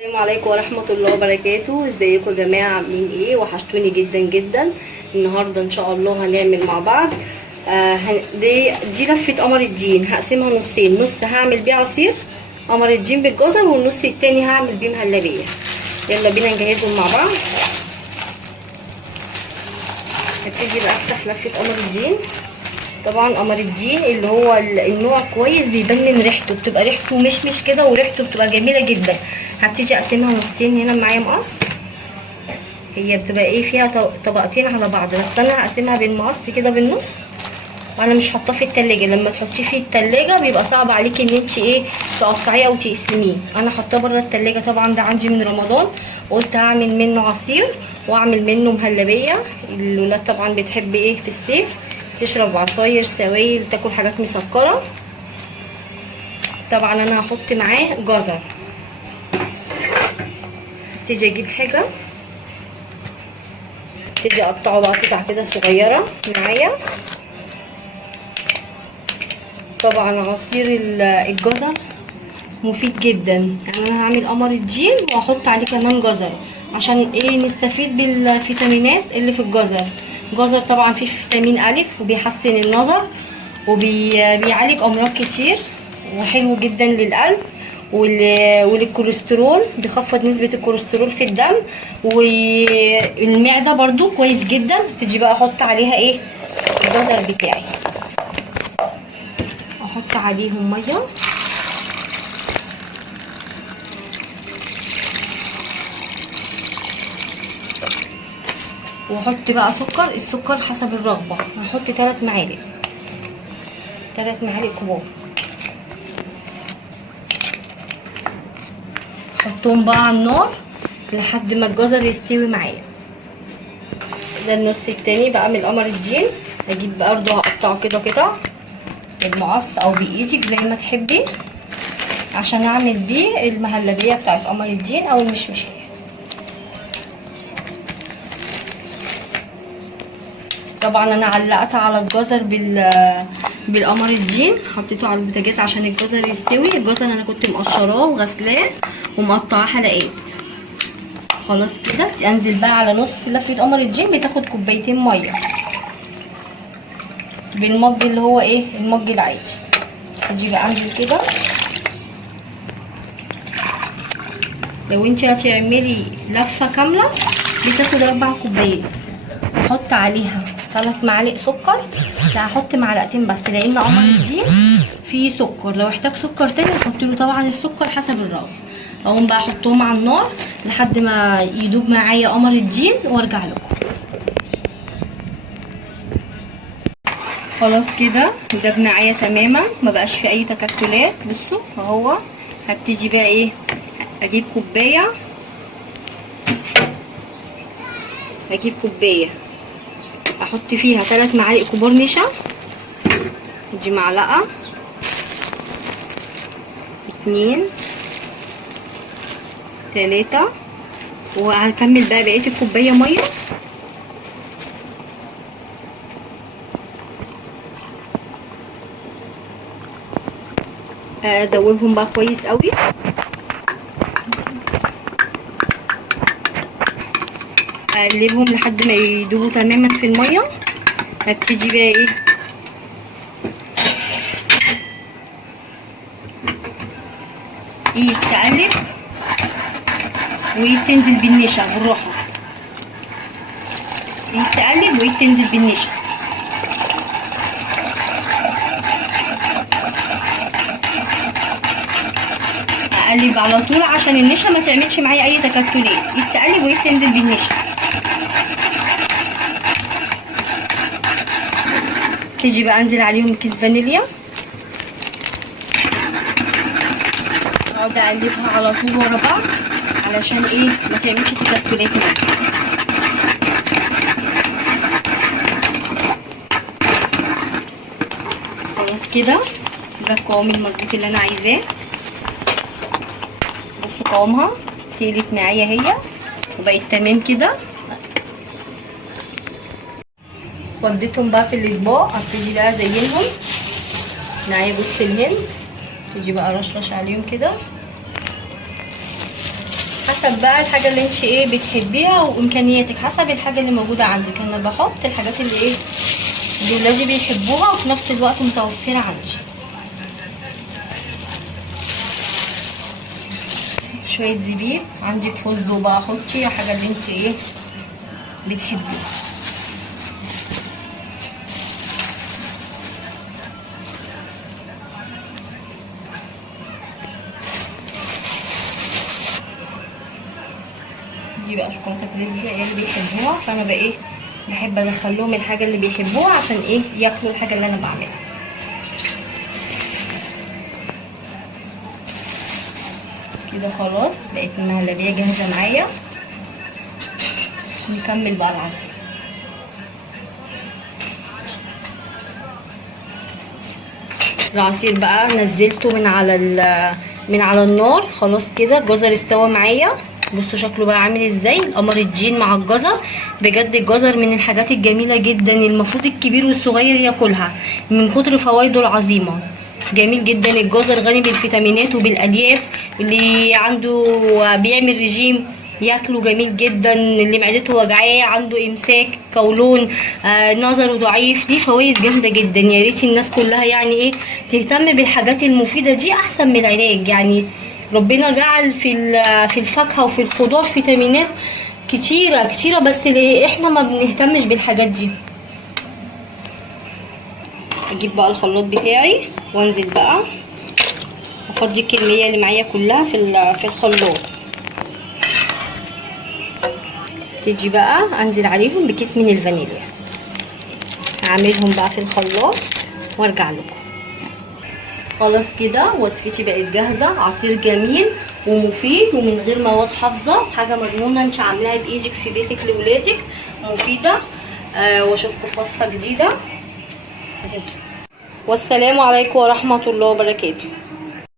السلام عليكم ورحمة الله وبركاته. ازيكم يا جماعة؟ عاملين ايه؟ وحشتوني جدا جدا. النهاردة ان شاء الله هنعمل مع بعض دي لفة قمر الدين. هقسمها نصين، نص هعمل بيه عصير قمر الدين بالجزر، والنص التاني هعمل بيه مهلبية. يلا بينا نجهزهم مع بعض. هبتدي بقى افتح لفة قمر الدين. طبعا قمر الدين اللي هو النوع كويس بيبان من ريحته، بتبقى ريحته مشمش كده وريحته بتبقى جميله جدا. هبتدي اقسمها نصين. هنا معايا مقص، هي بتبقى ايه فيها طبقتين على بعض، بس انا هقسمها بالمقص كده بالنص. وانا مش حاطاه في التلاجة، لما تحطيه في التلاجة بيبقى صعب عليكي ان انت ايه تقطعيه او تقسميه. انا حاطاه بره التلاجة، طبعا ده عندي من رمضان، قلت هعمل منه عصير واعمل منه مهلبيه. الولاد طبعا بتحب ايه في الصيف تشرب عصاير سوائل، تاكل حاجات مسكره. طبعا انا هحط معاه جزر. ابتدي اجيب حاجه، ابتدي اقطعه بقى قطع كده صغيره معايا. طبعا عصير الجزر مفيد جدا، يعني انا هعمل قمر الدين واحط عليه كمان جزر عشان ايه نستفيد بالفيتامينات اللي في الجزر. الجزر طبعا فيه فيتامين الف وبيحسن النظر وبيعالج امراض كتير، وحلو جدا للقلب وللكوليسترول، بيخفض نسبة الكوليسترول في الدم، والمعدة برضو كويس جدا. تيجي بقى احط عليها ايه الجزر بتاعي، احط عليهم ميه واحط بقى سكر. السكر حسب الرغبه، هحط 3 معالق كبار. احطهم بقى على النار لحد ما الجزر يستوي معايا. ده النص التاني بقى من قمر الدين. هجيب برضو هقطعه كده قطع بالمقص او بايدك زي ما تحبي، عشان اعمل بيه المهلبيه بتاعت قمر الدين او المشمشيه. طبعا انا علقت على الجزر بالقمر الدين، حطيته على البوتاجاز عشان الجزر يستوي. الجزر انا كنت مقشراه وغسلاه ومقطعاه حلقات. خلاص كده انزل بقى على نص لفه قمر الدين، بتاخد 2 كوباية ميه بالمج اللي هو ايه المج العادي. اجي بقى انزل كده. لو انت هتعملي لفه كامله بتاخد 4 كوبايات. احط عليها 3 معالق سكر. لا هحط معلقتين بس، لان قمر الدين فيه سكر، لو احتاج سكر تاني نحط له طبعا السكر حسب الرغبه. اقوم بقى احطهم على النار لحد ما يدوب معايا قمر الدين وارجع لكم. خلاص كده داب معايا تماما، ما بقاش في اي تكتلات. بصوا اهو. هبتدي بقى ايه اجيب كوبايه احط فيها 3 معالق كبار نشا. دي معلقه 2 3، وهكمل بقى بقيه الكوبايه ميه. ادوبهم بقى كويس قوي. اقلبهم لحد ما يدوبوا تماما في الميه. هبتدي بقى ايه تقلب وتنزل بالنشا بالراحه. تقلب وتنزل بالنشا. اقلب على طول عشان النشا ما تعملش معايا اي تكتلات. تقلب وتنزل بالنشا. تيجي بقى انزل عليهم كيس فانيليا، اقعد اقلبها على طول ورا بعض علشان ايه ما تعملش تكتلات معايا. خلاص كده ده القوام المظبوط اللي انا عايزاه. بصوا قوامها تقلت معايا هي وبقت تمام كده. فضيتهم بقى في الاطباق. هبتدي بقى ازينهم معايا جوز الهند. تيجي بقى رشرش عليهم كده. حسب بقى الحاجه اللي انت ايه بتحبيها وامكانياتك، حسب الحاجه اللي موجوده عندك. انا بحط الحاجات اللي ايه اللي ولادي بيحبوها وفي نفس الوقت متوفره عندي. شويه زبيب، عندك فستق بقى حطي الحاجه اللي انت ايه بتحبيها. دي بقى شوكولاته كريسبي اللي بيحبوها، فانا بقى ايه بحب ادخل لهم الحاجه اللي بيحبوها عشان ايه ياكلوا الحاجه اللي انا بعملها. كده خلاص بقت المهلبيه جاهزه معايا. نكمل بقى العسل. العصير بقى نزلته من على النار خلاص. كده الجزر استوى معايا، بصوا شكله بقى عامل ازاي، قمر الدين مع الجزر. بجد الجزر من الحاجات الجميله جدا، المفروض الكبير والصغير ياكلها من كتر فوائده العظيمه. جميل جدا الجزر، غني بالفيتامينات وبالالياف. اللي عنده بيعمل رجيم ياكله جميل جدا. اللي معدته وجعاه، عنده امساك، قولون، نظره ضعيف، دي فوائد جامده جدا. يا ريت الناس كلها يعني ايه تهتم بالحاجات المفيده دي احسن من العلاج. يعني ربنا جعل في الفاكهه وفي الخضار فيتامينات كتيره بس ليه احنا ما بنهتمش بالحاجات دي. اجيب بقى الخلاط بتاعي وانزل بقى افضي الكميه اللي معايا كلها في الخلاط. تيجي بقى انزل عليهم بكيس من الفانيليا، هعملهم بقى في الخلاط وارجع لكم. خلاص كده وصفتي بقت جاهزه. عصير جميل ومفيد ومن غير مواد حافظه، حاجه مضمونه انت عاملاها بايدك في بيتك لاولادك، مفيده. واشوفكم في وصفه جديده. والسلام عليكم ورحمه الله وبركاته.